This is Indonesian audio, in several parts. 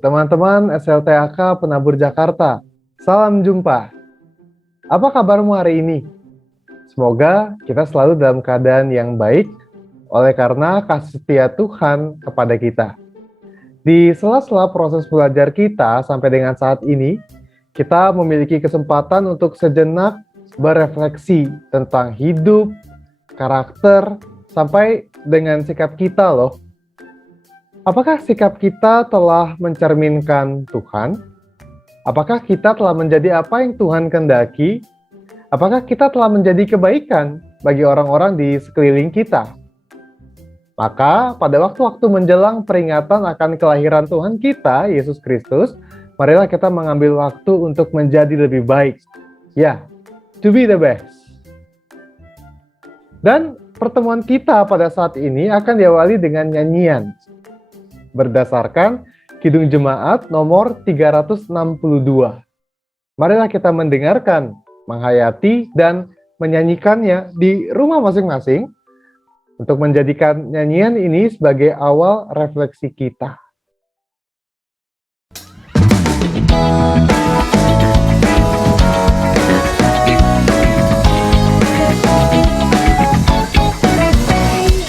teman-teman SLTAK Penabur Jakarta. Salam jumpa. Apa kabarmu hari ini? Semoga kita selalu dalam keadaan yang baik oleh karena kasih setia Tuhan kepada kita. Di sela-sela proses belajar kita sampai dengan saat ini, kita memiliki kesempatan untuk sejenak berefleksi tentang hidup, karakter, sampai dengan sikap kita loh. Apakah sikap kita telah mencerminkan Tuhan? Apakah kita telah menjadi apa yang Tuhan kehendaki? Apakah kita telah menjadi kebaikan bagi orang-orang di sekeliling kita? Maka pada waktu-waktu menjelang peringatan akan kelahiran Tuhan kita, Yesus Kristus, marilah kita mengambil waktu untuk menjadi lebih baik. Ya, to be the best. Dan pertemuan kita pada saat ini akan diawali dengan nyanyian berdasarkan Kidung Jemaat nomor 362. Marilah kita mendengarkan, menghayati, dan menyanyikannya di rumah masing-masing untuk menjadikan nyanyian ini sebagai awal refleksi kita.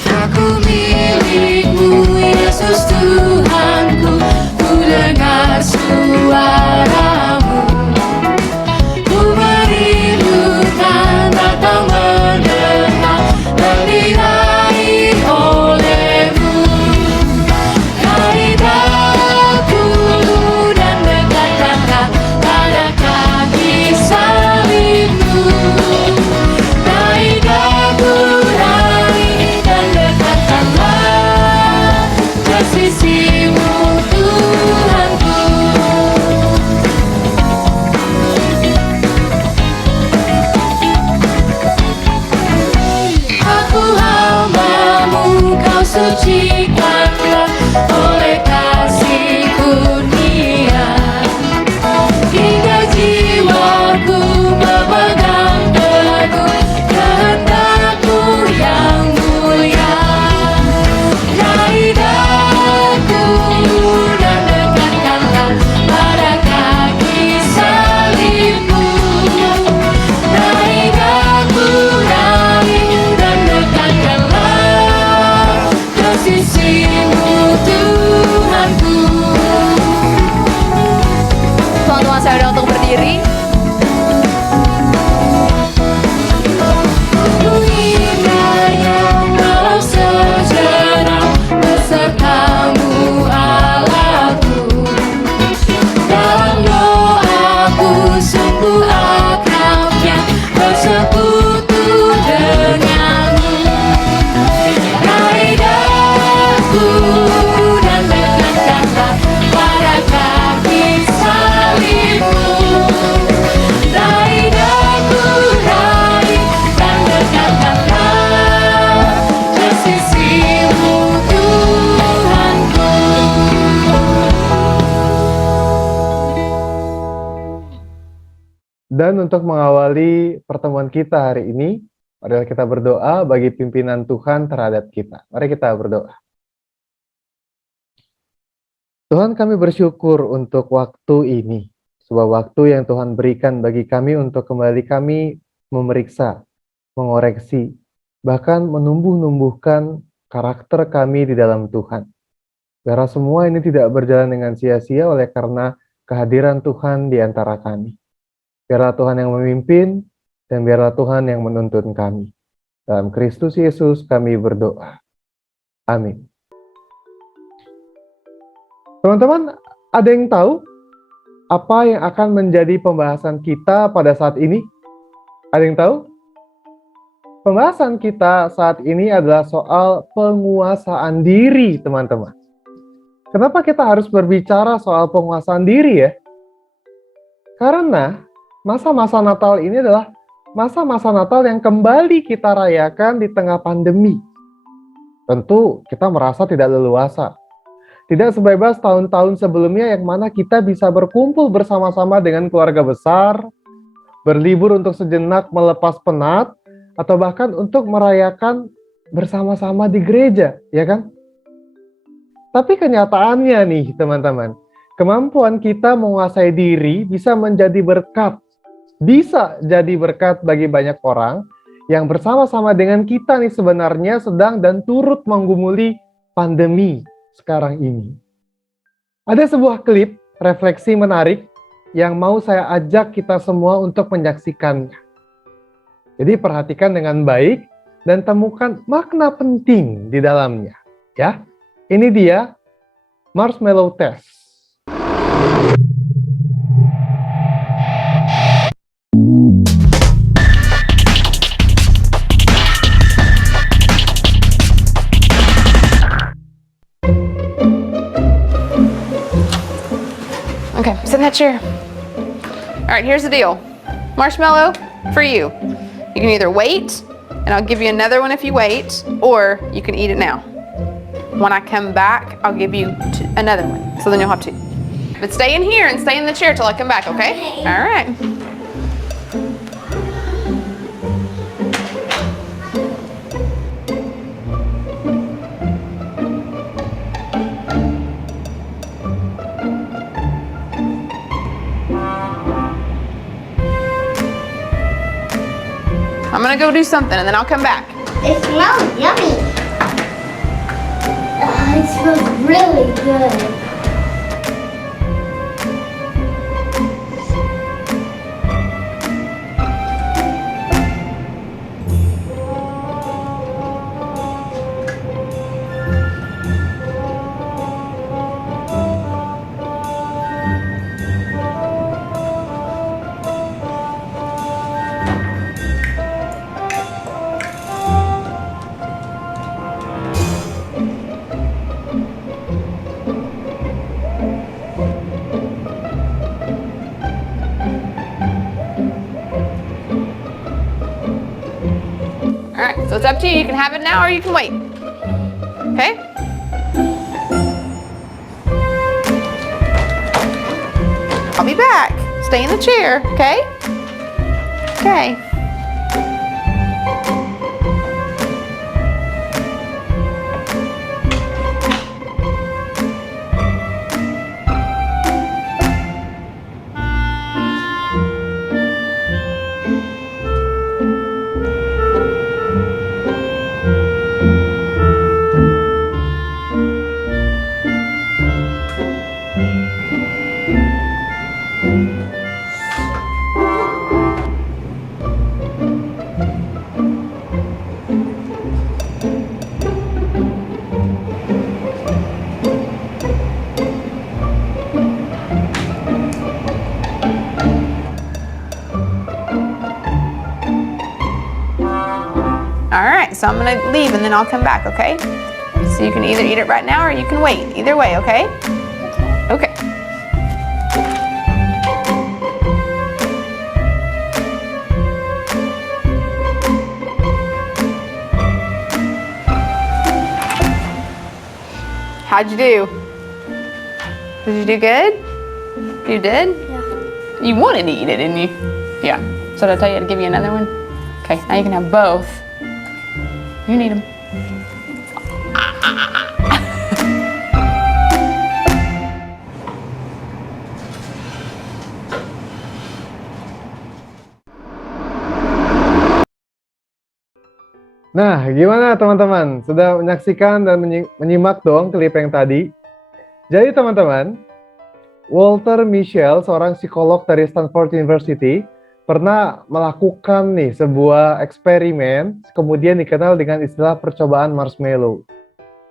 Aku milikmu, Yesus Tuhanku, ku dengar suaramu, ku merindukan datang mendekat, diraih olehmu. Mari aku dan dekatkan pada kaki salibmu. Mari aku raih dan dekatkanlah ke sisimu, Tuhanku. Aku hamba-Mu, Kau sucikanlah oleh kasih kurnia, hingga jiwaku memegang teguh kehendak-Mu yang mulia. Raih aku dan dekatkanlah pada kaki salibmu. Raih aku dan dekatkanlah ke sisimu, Tuhanku. Teman-teman saya udah untuk berdiri. Ku ingin walau sejenak besertamu, Allahku. Dalam doaku sungguh akrabnya bersekutu denganmu. Raih aku dan dekatkanlah pada kaki salibmu. Raih dan dekatkanlah ke sisimu, Tuhanku. Dan untuk mengawali pertemuan kita hari ini, marilah kita berdoa bagi pimpinan Tuhan terhadap kita. Mari kita berdoa. Tuhan, kami bersyukur untuk waktu ini, sebuah waktu yang Tuhan berikan bagi kami untuk kembali kami memeriksa, mengoreksi, bahkan menumbuh-numbuhkan karakter kami di dalam Tuhan. Biarlah semua ini tidak berjalan dengan sia-sia oleh karena kehadiran Tuhan di antara kami. Biarlah Tuhan yang memimpin, dan biarlah Tuhan yang menuntun kami. Dalam Kristus Yesus kami berdoa. Amin. Teman-teman, ada yang tahu apa yang akan menjadi pembahasan kita pada saat ini? Ada yang tahu? Pembahasan kita saat ini adalah soal penguasaan diri, teman-teman. Kenapa kita harus berbicara soal penguasaan diri ya? Karena masa-masa Natal ini adalah masa-masa Natal yang kembali kita rayakan di tengah pandemi. Tentu kita merasa tidak leluasa. Tidak sebebas tahun-tahun sebelumnya yang mana kita bisa berkumpul bersama-sama dengan keluarga besar, berlibur untuk sejenak melepas penat, atau bahkan untuk merayakan bersama-sama di gereja, ya kan? Tapi kenyataannya nih teman-teman, kemampuan kita menguasai diri bisa menjadi berkat. Bisa jadi berkat bagi banyak orang yang bersama-sama dengan kita nih sebenarnya sedang dan turut menggumuli pandemi sekarang ini. Ada sebuah klip refleksi menarik yang mau saya ajak kita semua untuk menyaksikannya. Jadi perhatikan dengan baik dan temukan makna penting di dalamnya. Ya, ini dia marshmallow test. Okay, sit in that chair. All right, here's the deal. Marshmallow for you. You can either wait, and I'll give you another one if you wait, or you can eat it now. When I come back, I'll give you another one, so then you'll have two. But stay in here and stay in the chair till I come back, okay? All right. I'm gonna go do something and then I'll come back. It smells yummy. It smells really good. All right, so it's up to you. You can have it now or you can wait. Okay? I'll be back. Stay in the chair, okay? Okay. All right, so I'm gonna leave and then I'll come back, okay? So you can either eat it right now or you can wait. Either way, okay? Okay. How'd you do? Did you do good? You did? Yeah. You wanted to eat it, didn't you? Yeah. So did I tell you to give you another one? Okay, now you can have both. You need them. Nah, gimana teman-teman? Sudah menyaksikan dan menyimak dong klip yang tadi? Jadi teman-teman, Walter Mischel, seorang psikolog dari Stanford University, pernah melakukan nih sebuah eksperimen, kemudian dikenal dengan istilah percobaan marshmallow.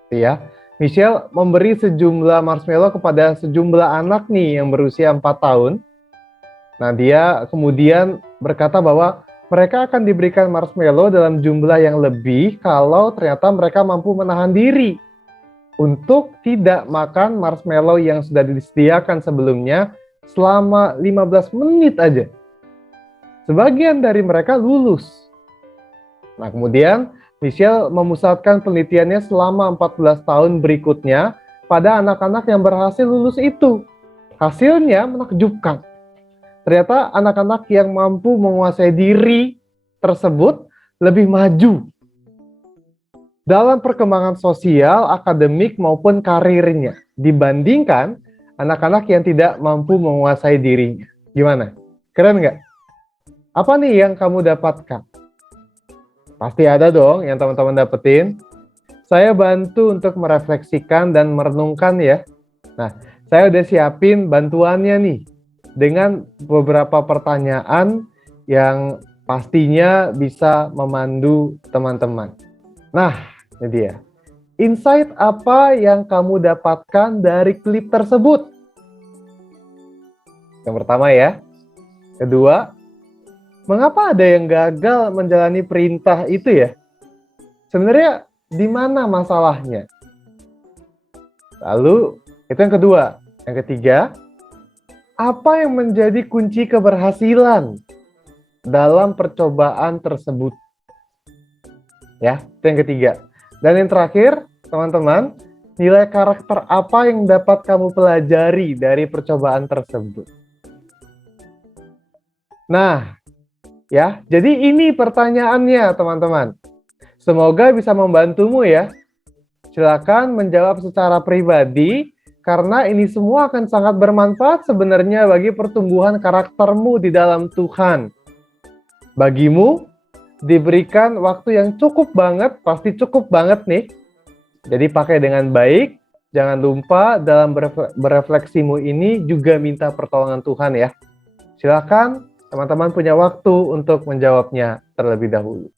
Ya, Mischel memberi sejumlah marshmallow kepada sejumlah anak nih yang berusia 4 tahun. Nah, dia kemudian berkata bahwa mereka akan diberikan marshmallow dalam jumlah yang lebih kalau ternyata mereka mampu menahan diri untuk tidak makan marshmallow yang sudah disediakan sebelumnya selama 15 menit aja. Sebagian dari mereka lulus. Nah, kemudian Mischel memusatkan penelitiannya selama 14 tahun berikutnya pada anak-anak yang berhasil lulus itu. Hasilnya menakjubkan. Ternyata anak-anak yang mampu menguasai diri tersebut lebih maju dalam perkembangan sosial, akademik, maupun karirnya dibandingkan anak-anak yang tidak mampu menguasai dirinya. Gimana? Keren nggak? Apa nih yang kamu dapatkan? Pasti ada dong yang teman-teman dapetin. Saya bantu untuk merefleksikan dan merenungkan ya. Nah, saya udah siapin bantuannya nih dengan beberapa pertanyaan yang pastinya bisa memandu teman-teman. Nah, ini dia. Insight apa yang kamu dapatkan dari klip tersebut? Yang pertama ya. Kedua, mengapa ada yang gagal menjalani perintah itu ya? Sebenarnya di mana masalahnya? Lalu, itu yang kedua. Yang ketiga, apa yang menjadi kunci keberhasilan dalam percobaan tersebut? Ya, itu yang ketiga. Dan yang terakhir, teman-teman, nilai karakter apa yang dapat kamu pelajari dari percobaan tersebut? Nah, ya, jadi ini pertanyaannya, teman-teman. Semoga bisa membantumu ya. Silakan menjawab secara pribadi, karena ini semua akan sangat bermanfaat sebenarnya bagi pertumbuhan karaktermu di dalam Tuhan. Bagimu, diberikan waktu yang cukup banget, pasti cukup banget nih. Jadi pakai dengan baik, jangan lupa dalam berefleksimu ini juga minta pertolongan Tuhan ya. Silakan teman-teman punya waktu untuk menjawabnya terlebih dahulu.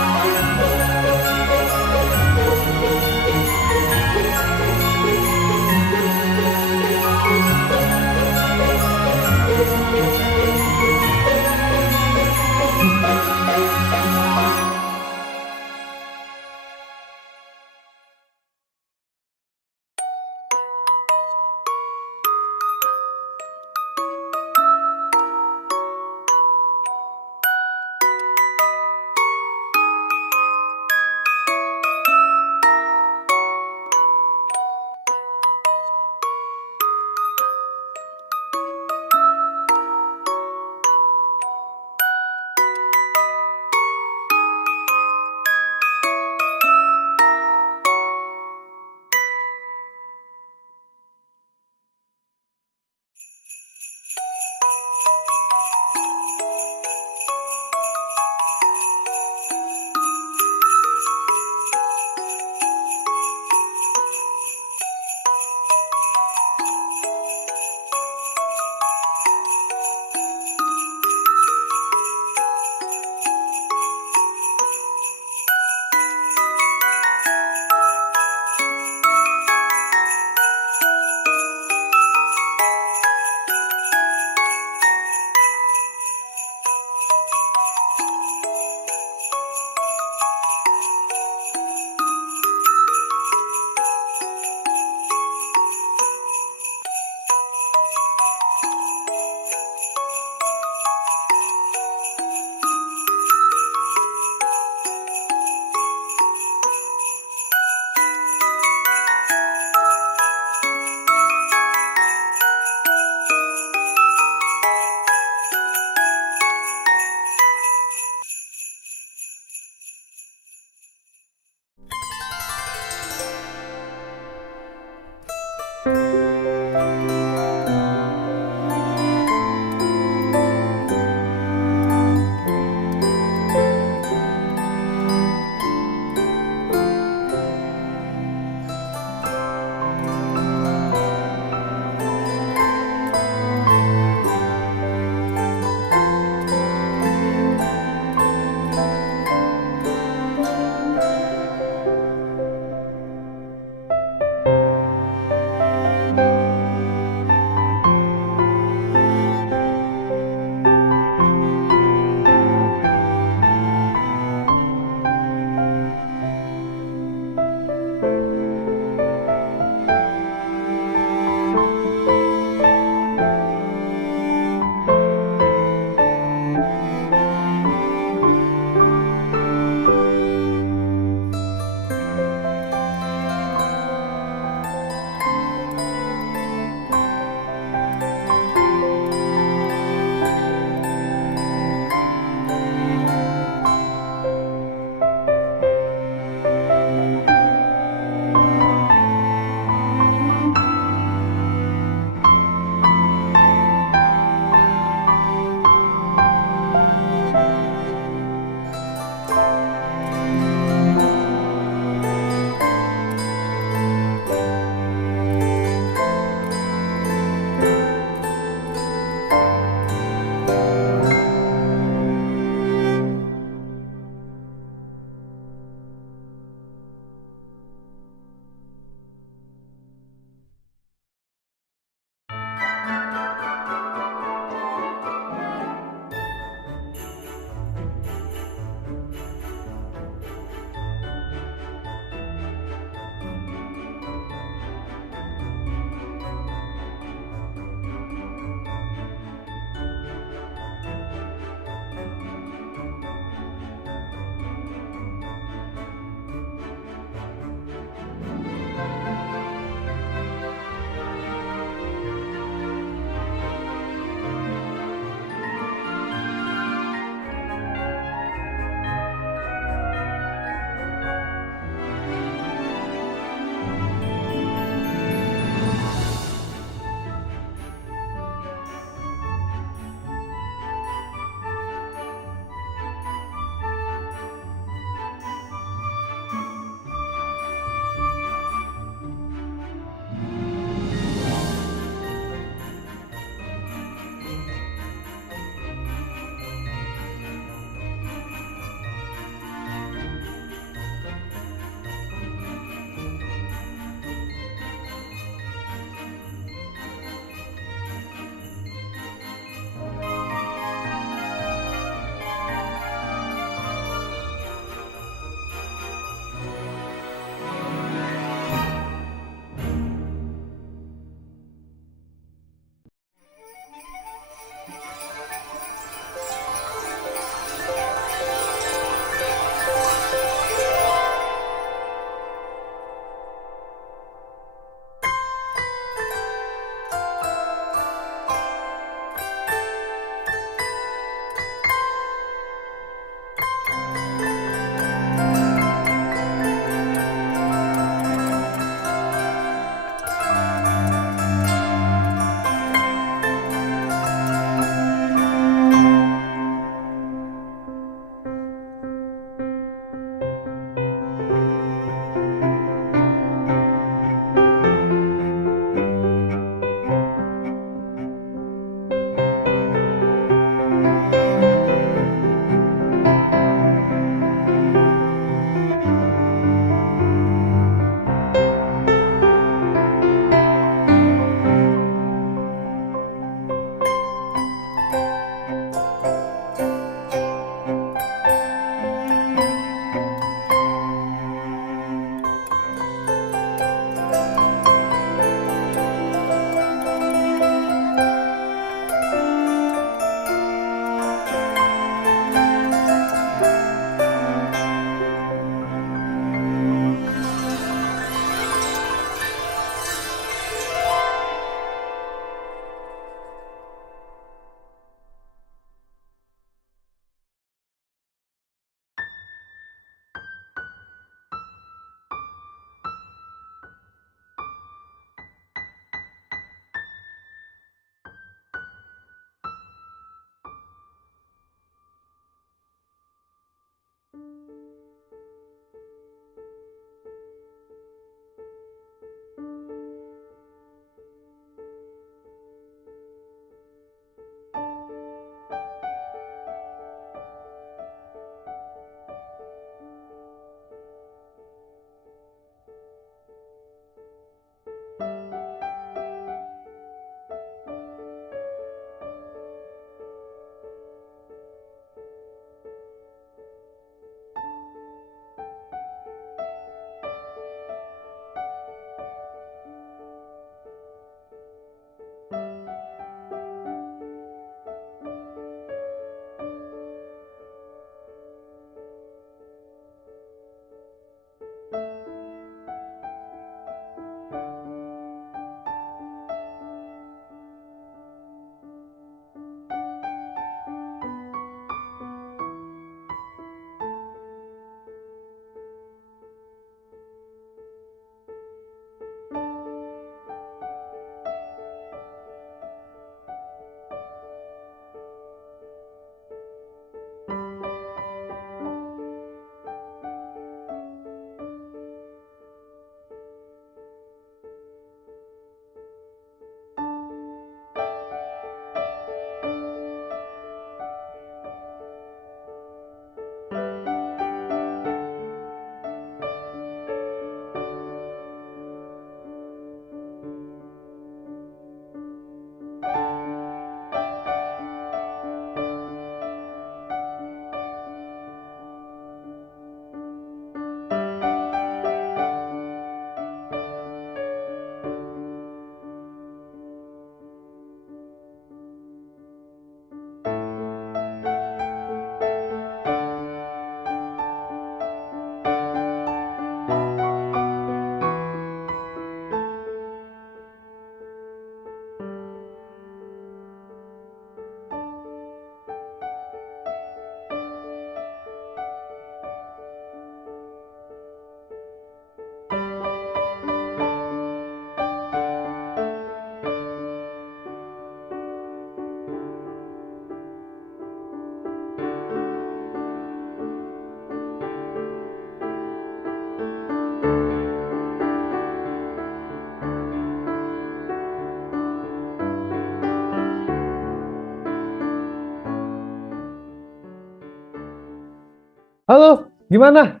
Halo, gimana?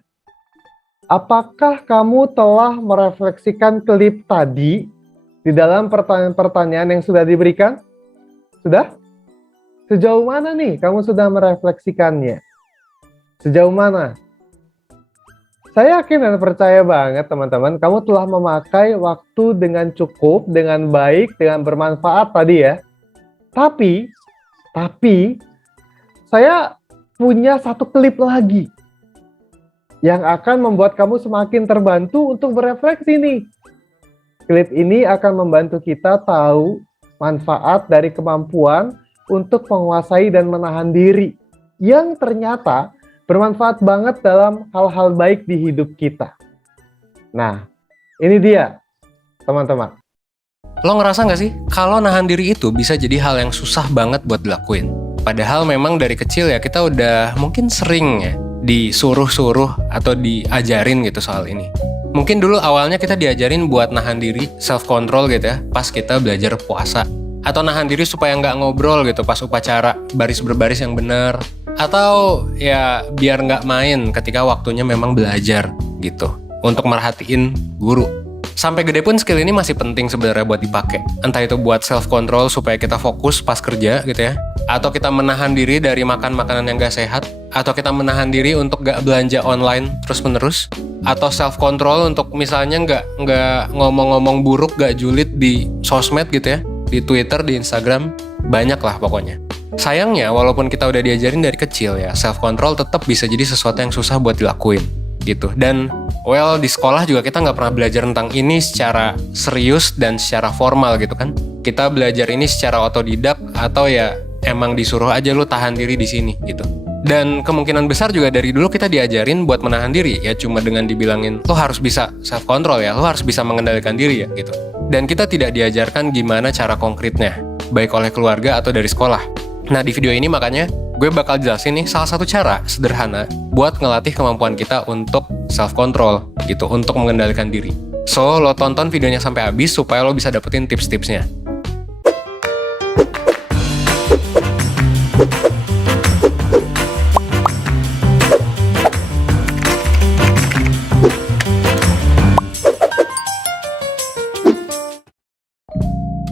Apakah kamu telah merefleksikan klip tadi di dalam pertanyaan-pertanyaan yang sudah diberikan? Sudah? Sejauh mana nih kamu sudah merefleksikannya? Sejauh mana? Saya yakin dan percaya banget teman-teman, kamu telah memakai waktu dengan cukup, dengan baik, dengan bermanfaat tadi ya. Tapi, saya punya satu klip lagi yang akan membuat kamu semakin terbantu untuk berefleksi nih. Klip ini akan membantu kita tahu manfaat dari kemampuan untuk menguasai dan menahan diri yang ternyata bermanfaat banget dalam hal-hal baik di hidup kita. Nah, ini dia teman-teman. Lo ngerasa nggak sih kalau nahan diri itu bisa jadi hal yang susah banget buat dilakuin? Padahal memang dari kecil ya kita udah mungkin sering ya disuruh-suruh atau diajarin gitu soal ini. Mungkin dulu awalnya kita diajarin buat nahan diri, self-control gitu ya, pas kita belajar puasa. Atau nahan diri supaya nggak ngobrol gitu pas upacara, baris berbaris yang benar. Atau ya biar nggak main ketika waktunya memang belajar gitu. Untuk merhatiin guru. Sampai gede pun skill ini masih penting sebenarnya buat dipakai. Entah itu buat self-control supaya kita fokus pas kerja gitu ya. Atau kita menahan diri dari makan makanan yang gak sehat. Atau kita menahan diri untuk gak belanja online terus-menerus. Atau self-control untuk misalnya gak ngomong-ngomong buruk, gak julid di sosmed gitu ya. Di Twitter, di Instagram, banyak lah pokoknya. Sayangnya walaupun kita udah diajarin dari kecil ya, self-control tetap bisa jadi sesuatu yang susah buat dilakuin gitu. Dan di sekolah juga kita nggak pernah belajar tentang ini secara serius dan secara formal gitu kan. Kita belajar ini secara otodidak atau ya emang disuruh aja lu tahan diri di sini gitu. Dan kemungkinan besar juga dari dulu kita diajarin buat menahan diri ya cuma dengan dibilangin lo harus bisa self control ya, lo harus bisa mengendalikan diri ya gitu. Dan kita tidak diajarkan gimana cara konkretnya, baik oleh keluarga atau dari sekolah. Nah di video ini makanya gue bakal jelasin nih salah satu cara sederhana buat ngelatih kemampuan kita untuk self-control gitu, untuk mengendalikan diri. So, lo tonton videonya sampai habis supaya lo bisa dapetin tips-tipsnya.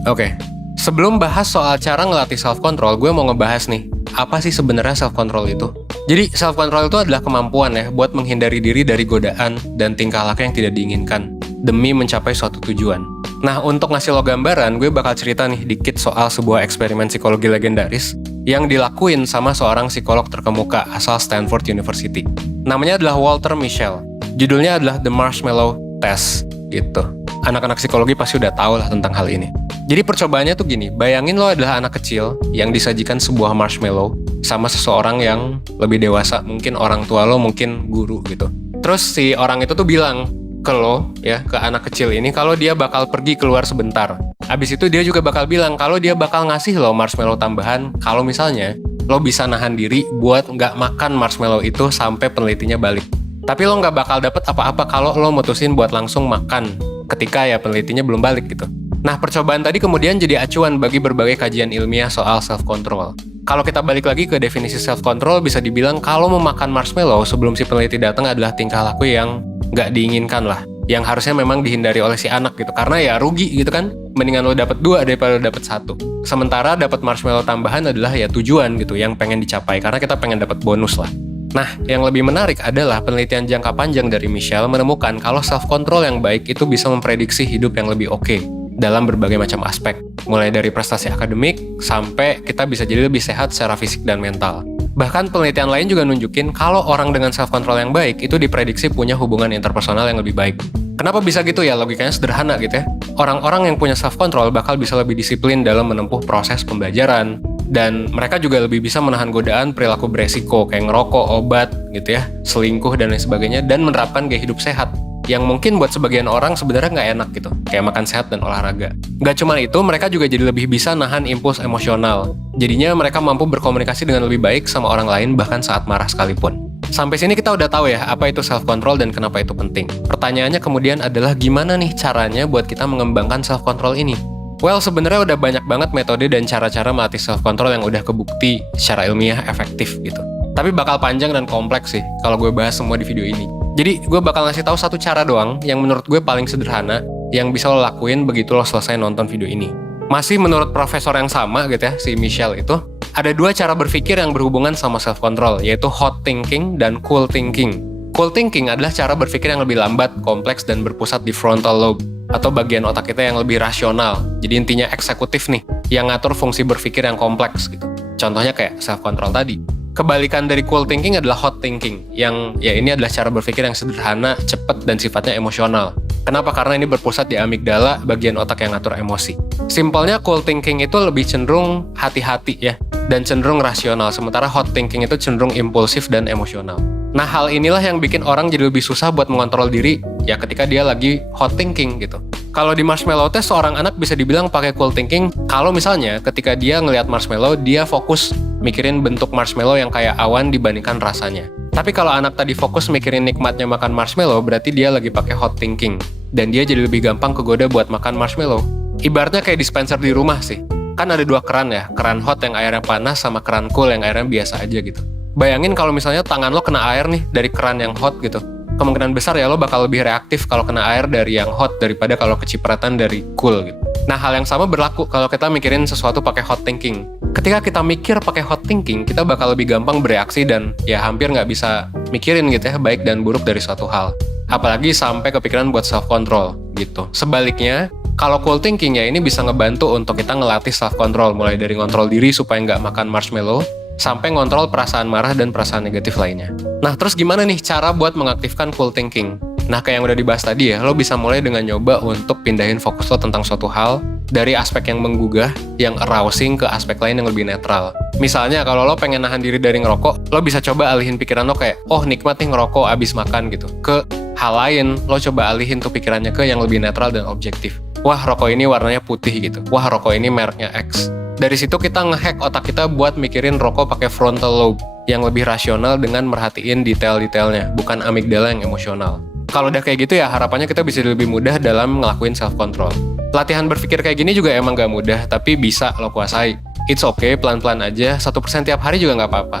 Oke, sebelum bahas soal cara ngelatih self-control, gue mau ngebahas nih, apa sih sebenarnya self-control itu? Jadi, self-control itu adalah kemampuan ya buat menghindari diri dari godaan dan tingkah laku yang tidak diinginkan demi mencapai suatu tujuan. Nah, untuk ngasih lo gambaran, gue bakal cerita nih dikit soal sebuah eksperimen psikologi legendaris yang dilakuin sama seorang psikolog terkemuka asal Stanford University. Namanya adalah Walter Mischel. Judulnya adalah The Marshmallow Test, gitu. Anak-anak psikologi pasti udah tahu lah tentang hal ini. Jadi percobaannya tuh gini, bayangin lo adalah anak kecil yang disajikan sebuah marshmallow sama seseorang yang lebih dewasa, mungkin orang tua lo, mungkin guru gitu. Terus si orang itu tuh bilang ke lo, ya, ke anak kecil ini kalau dia bakal pergi keluar sebentar. Abis itu dia juga bakal bilang kalau dia bakal ngasih lo marshmallow tambahan kalau misalnya lo bisa nahan diri buat nggak makan marshmallow itu sampai penelitinya balik. Tapi lo nggak bakal dapet apa-apa kalau lo mutusin buat langsung makan ketika ya penelitinya belum balik gitu. Nah, percobaan tadi kemudian jadi acuan bagi berbagai kajian ilmiah soal self-control. Kalau kita balik lagi ke definisi self-control, bisa dibilang kalau memakan marshmallow sebelum si peneliti datang adalah tingkah laku yang nggak diinginkan lah. Yang harusnya memang dihindari oleh si anak gitu. Karena ya rugi gitu kan. Mendingan lo dapet 2 daripada lo dapet 1. Sementara dapat marshmallow tambahan adalah ya tujuan gitu yang pengen dicapai. Karena kita pengen dapat bonus lah. Nah, yang lebih menarik adalah penelitian jangka panjang dari Mischel menemukan kalau self-control yang baik itu bisa memprediksi hidup yang lebih oke dalam berbagai macam aspek, mulai dari prestasi akademik sampai kita bisa jadi lebih sehat secara fisik dan mental. Bahkan penelitian lain juga nunjukin kalau orang dengan self-control yang baik itu diprediksi punya hubungan interpersonal yang lebih baik. Kenapa bisa gitu ya? Logikanya sederhana gitu ya. Orang-orang yang punya self-control bakal bisa lebih disiplin dalam menempuh proses pembelajaran, dan mereka juga lebih bisa menahan godaan perilaku beresiko kayak ngerokok, obat gitu ya, selingkuh dan lain sebagainya, dan menerapkan gaya hidup sehat yang mungkin buat sebagian orang sebenarnya nggak enak gitu, kayak makan sehat dan olahraga. Nggak cuma itu, mereka juga jadi lebih bisa nahan impuls emosional. Jadinya mereka mampu berkomunikasi dengan lebih baik sama orang lain bahkan saat marah sekalipun. Sampai sini kita udah tahu ya apa itu self-control dan kenapa itu penting. Pertanyaannya kemudian adalah gimana nih caranya buat kita mengembangkan self-control ini? Well, sebenarnya udah banyak banget metode dan cara-cara melatih self-control yang udah kebukti secara ilmiah efektif gitu. Tapi bakal panjang dan kompleks sih kalau gue bahas semua di video ini. Jadi gue bakal ngasih tahu satu cara doang yang menurut gue paling sederhana yang bisa lo lakuin begitu lo selesai nonton video ini. Masih menurut profesor yang sama gitu ya, si Michelle itu, ada dua cara berpikir yang berhubungan sama self-control, yaitu hot thinking dan cool thinking. Cool thinking adalah cara berpikir yang lebih lambat, kompleks, dan berpusat di frontal lobe, atau bagian otak kita yang lebih rasional. Jadi intinya eksekutif nih, yang ngatur fungsi berpikir yang kompleks gitu. Contohnya kayak self-control tadi. Kebalikan dari cool thinking adalah hot thinking, yang ya ini adalah cara berpikir yang sederhana, cepat, dan sifatnya emosional. Kenapa? Karena ini berpusat di amigdala, bagian otak yang ngatur emosi. Simpelnya cool thinking itu lebih cenderung hati-hati ya, dan cenderung rasional, sementara hot thinking itu cenderung impulsif dan emosional. Nah, hal inilah yang bikin orang jadi lebih susah buat mengontrol diri ya ketika dia lagi hot thinking gitu. Kalau di marshmallow test, seorang anak bisa dibilang pakai cool thinking kalau misalnya ketika dia ngelihat marshmallow, dia fokus mikirin bentuk marshmallow yang kayak awan dibandingkan rasanya. Tapi kalau anak tadi fokus mikirin nikmatnya makan marshmallow, berarti dia lagi pakai hot thinking. Dan dia jadi lebih gampang kegoda buat makan marshmallow. Ibaratnya kayak dispenser di rumah sih. Kan ada dua keran ya, keran hot yang airnya panas sama keran cool yang airnya biasa aja gitu. Bayangin kalau misalnya tangan lo kena air nih dari keran yang hot gitu. Kemungkinan besar ya lo bakal lebih reaktif kalau kena air dari yang hot daripada kalau kecipratan dari cool gitu. Nah, hal yang sama berlaku kalau kita mikirin sesuatu pakai hot thinking. Ketika kita mikir pakai hot thinking, kita bakal lebih gampang bereaksi dan ya hampir nggak bisa mikirin gitu ya, baik dan buruk dari suatu hal. Apalagi sampai kepikiran buat self-control gitu. Sebaliknya, kalau cool thinking ya ini bisa ngebantu untuk kita ngelatih self-control, mulai dari ngontrol diri supaya nggak makan marshmallow, sampai ngontrol perasaan marah dan perasaan negatif lainnya. Nah, terus gimana nih cara buat mengaktifkan cool thinking? Nah, kayak yang udah dibahas tadi ya, lo bisa mulai dengan nyoba untuk pindahin fokus lo tentang suatu hal dari aspek yang menggugah, yang arousing ke aspek lain yang lebih netral. Misalnya, kalau lo pengen nahan diri dari ngerokok, lo bisa coba alihin pikiran lo kayak, oh nikmat nih ngerokok abis makan gitu. Ke hal lain, lo coba alihin tuh pikirannya ke yang lebih netral dan objektif. Wah, rokok ini warnanya putih gitu. Wah, rokok ini mereknya X. Dari situ kita ngehack otak kita buat mikirin rokok pakai frontal lobe yang lebih rasional dengan merhatiin detail-detailnya, bukan amigdala yang emosional. Kalau udah kayak gitu ya harapannya kita bisa lebih mudah dalam ngelakuin self-control. Latihan berpikir kayak gini juga emang gak mudah, tapi bisa lo kuasai. It's okay, pelan-pelan aja, 1% tiap hari juga gak apa-apa.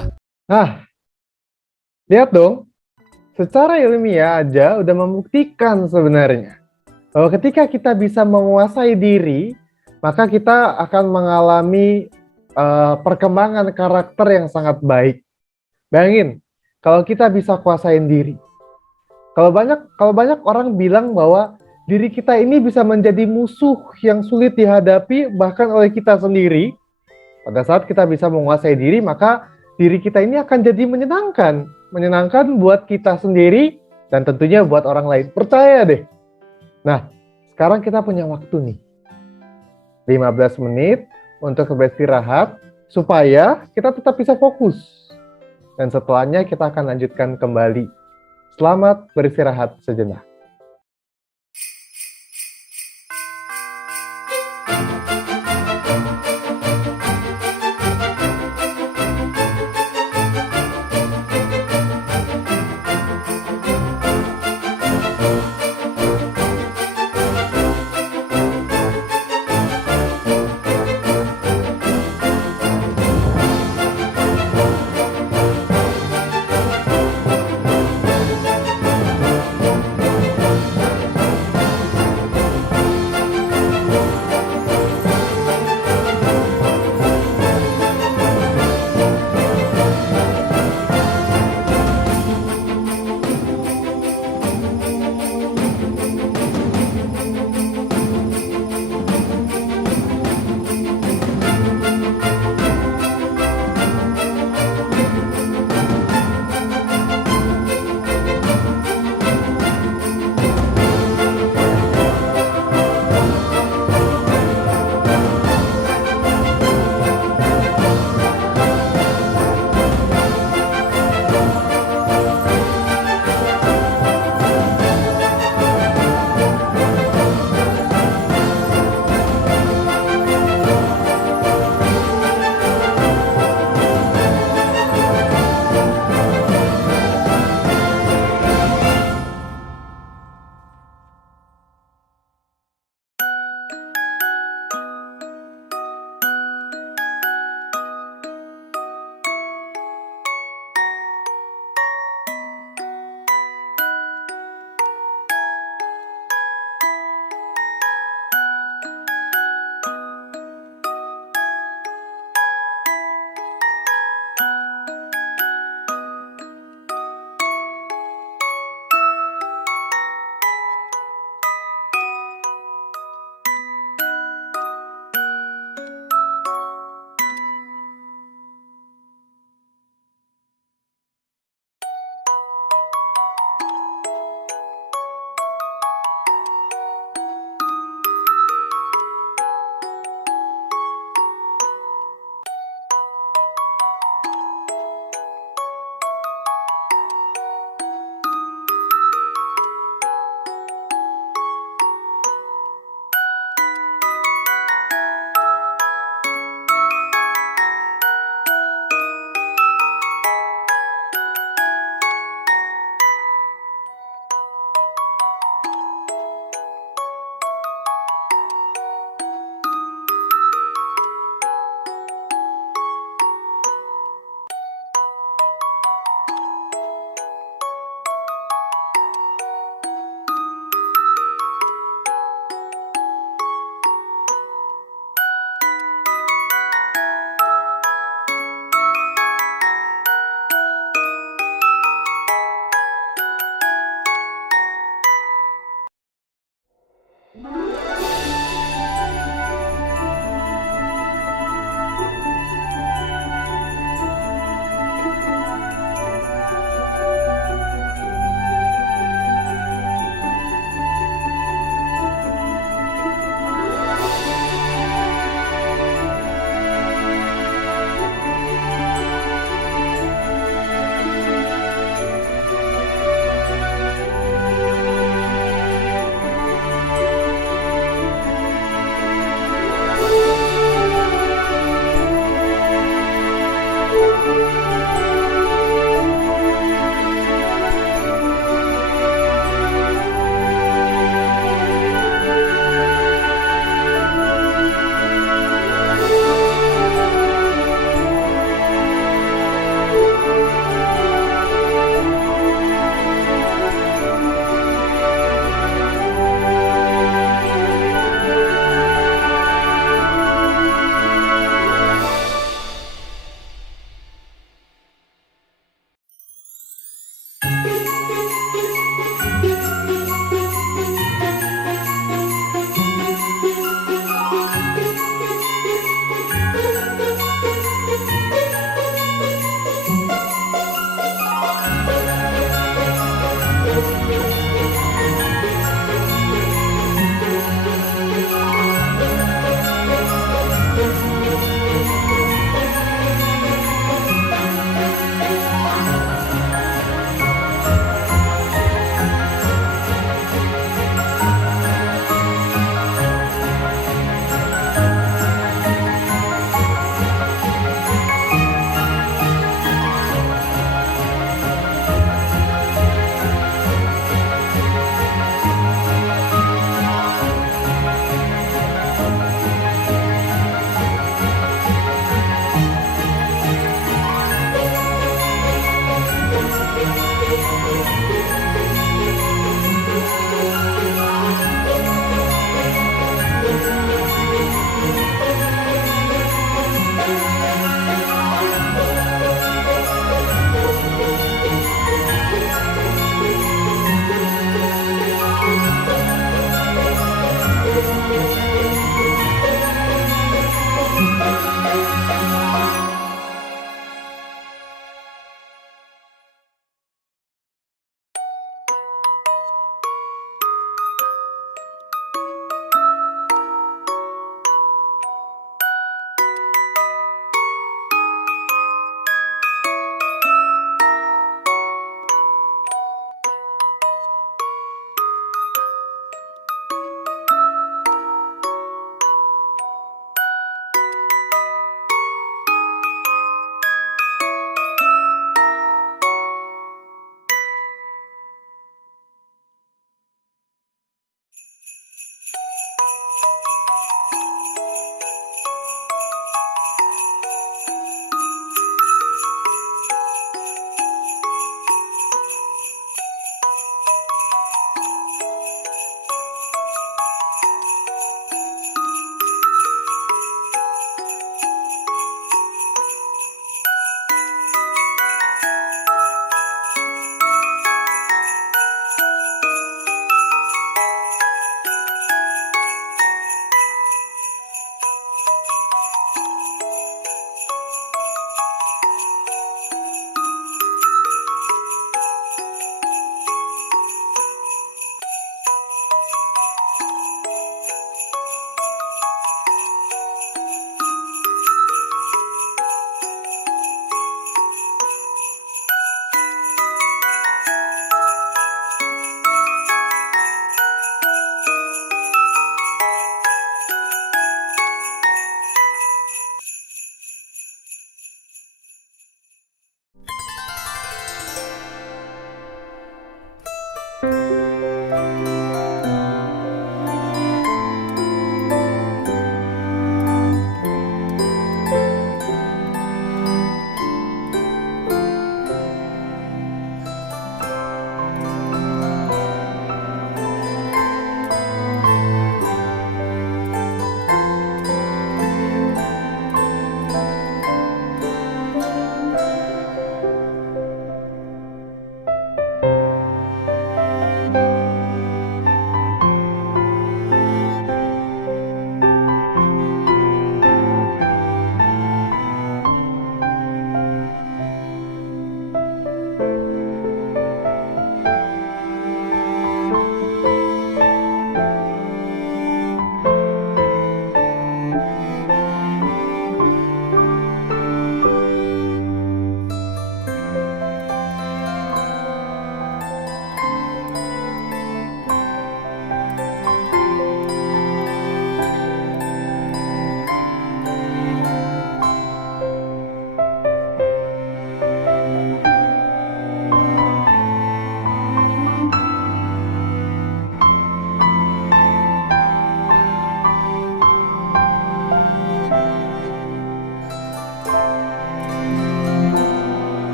Nah, lihat dong. Secara ilmiah aja udah membuktikan sebenarnya bahwa ketika kita bisa menguasai diri, maka kita akan mengalami perkembangan karakter yang sangat baik. Bayangin, kalau kita bisa kuasain diri. Kalau banyak orang bilang bahwa diri kita ini bisa menjadi musuh yang sulit dihadapi bahkan oleh kita sendiri. Pada saat kita bisa menguasai diri, maka diri kita ini akan jadi menyenangkan. Menyenangkan buat kita sendiri dan tentunya buat orang lain. Percaya deh. Nah, sekarang kita punya waktu nih. 15 menit untuk beristirahat supaya kita tetap bisa fokus. Dan setelahnya kita akan lanjutkan kembali. Selamat beristirahat sejenak.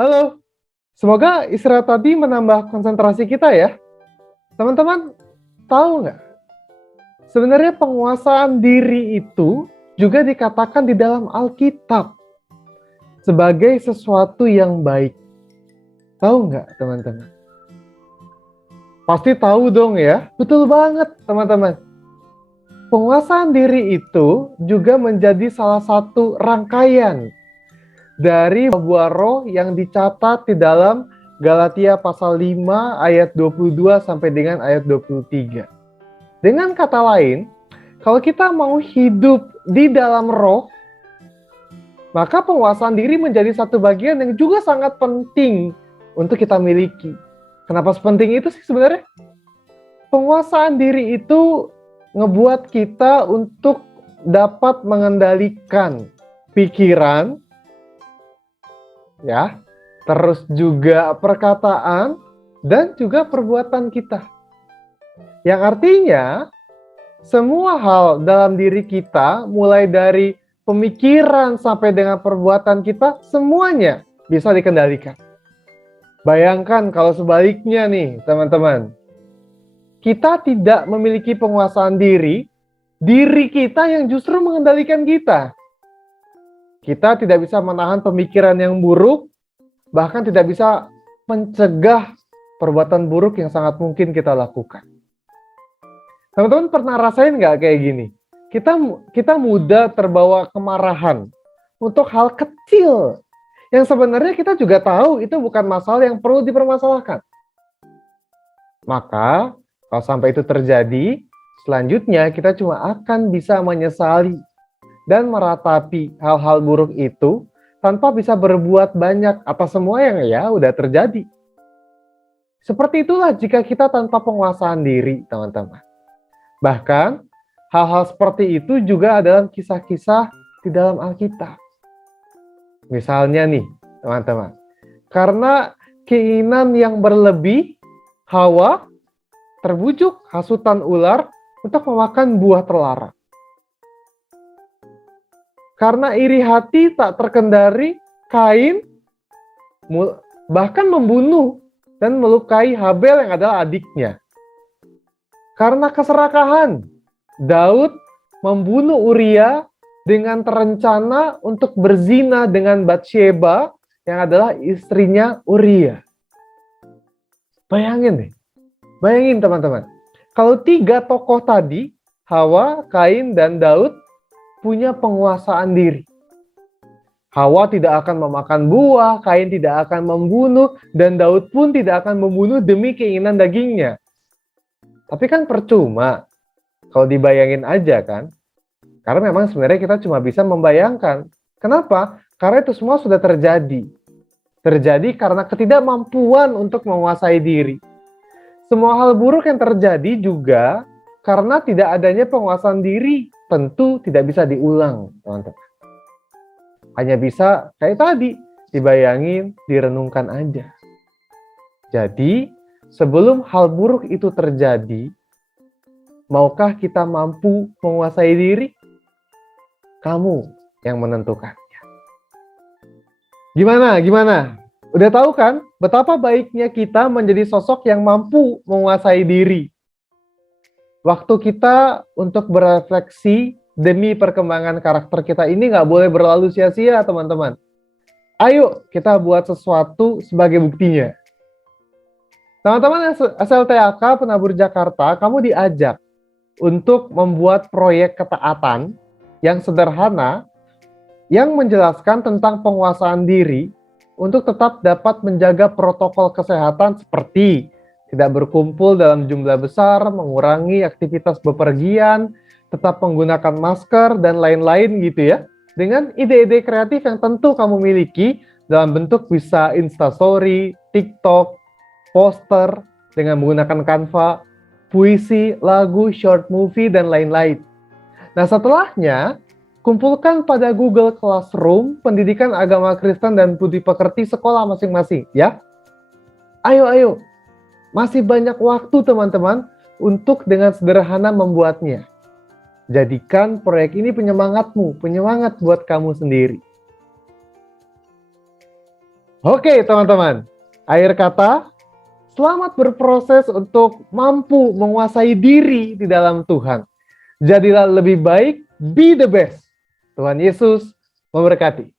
Halo, semoga istirahat tadi menambah konsentrasi kita ya. Teman-teman, tahu nggak? Sebenarnya penguasaan diri itu juga dikatakan di dalam Alkitab sebagai sesuatu yang baik. Tahu nggak, teman-teman? Pasti tahu dong ya. Betul banget, teman-teman. Penguasaan diri itu juga menjadi salah satu rangkaian dari buah roh yang dicatat di dalam Galatia pasal 5 ayat 22 sampai dengan ayat 23. Dengan kata lain, kalau kita mau hidup di dalam roh, maka penguasaan diri menjadi satu bagian yang juga sangat penting untuk kita miliki. Kenapa sepenting itu sih sebenarnya? Penguasaan diri itu ngebuat kita untuk dapat mengendalikan pikiran, ya, terus juga perkataan dan juga perbuatan kita. Yang artinya semua hal dalam diri kita, mulai dari pemikiran sampai dengan perbuatan kita, semuanya bisa dikendalikan. Bayangkan kalau sebaliknya nih, teman-teman. Kita tidak memiliki penguasaan diri, diri kita yang justru mengendalikan kita. Kita tidak bisa menahan pemikiran yang buruk, bahkan tidak bisa mencegah perbuatan buruk yang sangat mungkin kita lakukan. Teman-teman pernah rasain nggak kayak gini? Kita mudah terbawa kemarahan untuk hal kecil, yang sebenarnya kita juga tahu itu bukan masalah yang perlu dipermasalahkan. Maka, kalau sampai itu terjadi, selanjutnya kita cuma akan bisa menyesali dan meratapi hal-hal buruk itu tanpa bisa berbuat banyak atas semua yang ya udah terjadi. Seperti itulah jika kita tanpa penguasaan diri, teman-teman. Bahkan, hal-hal seperti itu juga dalam kisah-kisah di dalam Alkitab. Misalnya nih, teman-teman, karena keinginan yang berlebih, Hawa terbujuk hasutan ular untuk memakan buah terlarang. Karena iri hati tak terkendali, Kain bahkan membunuh dan melukai Habel yang adalah adiknya. Karena keserakahan, Daud membunuh Uria dengan terencana untuk berzina dengan Batsheba yang adalah istrinya Uria. Bayangin deh. Bayangin teman-teman, kalau 3 tokoh tadi, Hawa, Kain, dan Daud, punya penguasaan diri. Hawa tidak akan memakan buah, Kain tidak akan membunuh, dan Daud pun tidak akan membunuh demi keinginan dagingnya. Tapi kan percuma, kalau dibayangin aja kan. Karena memang sebenarnya kita cuma bisa membayangkan. Kenapa? Karena itu semua sudah terjadi. Terjadi karena ketidakmampuan untuk menguasai diri. Semua hal buruk yang terjadi juga karena tidak adanya penguasaan diri, tentu tidak bisa diulang, teman-teman. Hanya bisa kayak tadi, dibayangin, direnungkan aja. Jadi, sebelum hal buruk itu terjadi, maukah kita mampu menguasai diri? Kamu yang menentukannya. Gimana? Udah tahu kan betapa baiknya kita menjadi sosok yang mampu menguasai diri. Waktu kita untuk berefleksi demi perkembangan karakter kita ini nggak boleh berlalu sia-sia, teman-teman. Ayo kita buat sesuatu sebagai buktinya. Teman-teman SLTAK Penabur Jakarta, kamu diajak untuk membuat proyek ketaatan yang sederhana yang menjelaskan tentang penguasaan diri untuk tetap dapat menjaga protokol kesehatan seperti tidak berkumpul dalam jumlah besar, mengurangi aktivitas bepergian, tetap menggunakan masker, dan lain-lain gitu ya. Dengan ide-ide kreatif yang tentu kamu miliki dalam bentuk bisa Instastory, TikTok, poster, dengan menggunakan Canva, puisi, lagu, short movie, dan lain-lain. Nah setelahnya, kumpulkan pada Google Classroom pendidikan agama Kristen dan budi pekerti sekolah masing-masing ya. Ayo. Masih banyak waktu teman-teman untuk dengan sederhana membuatnya. Jadikan proyek ini penyemangatmu, penyemangat buat kamu sendiri. Oke, teman-teman. Akhir kata, selamat berproses untuk mampu menguasai diri di dalam Tuhan. Jadilah lebih baik, be the best. Tuhan Yesus memberkati.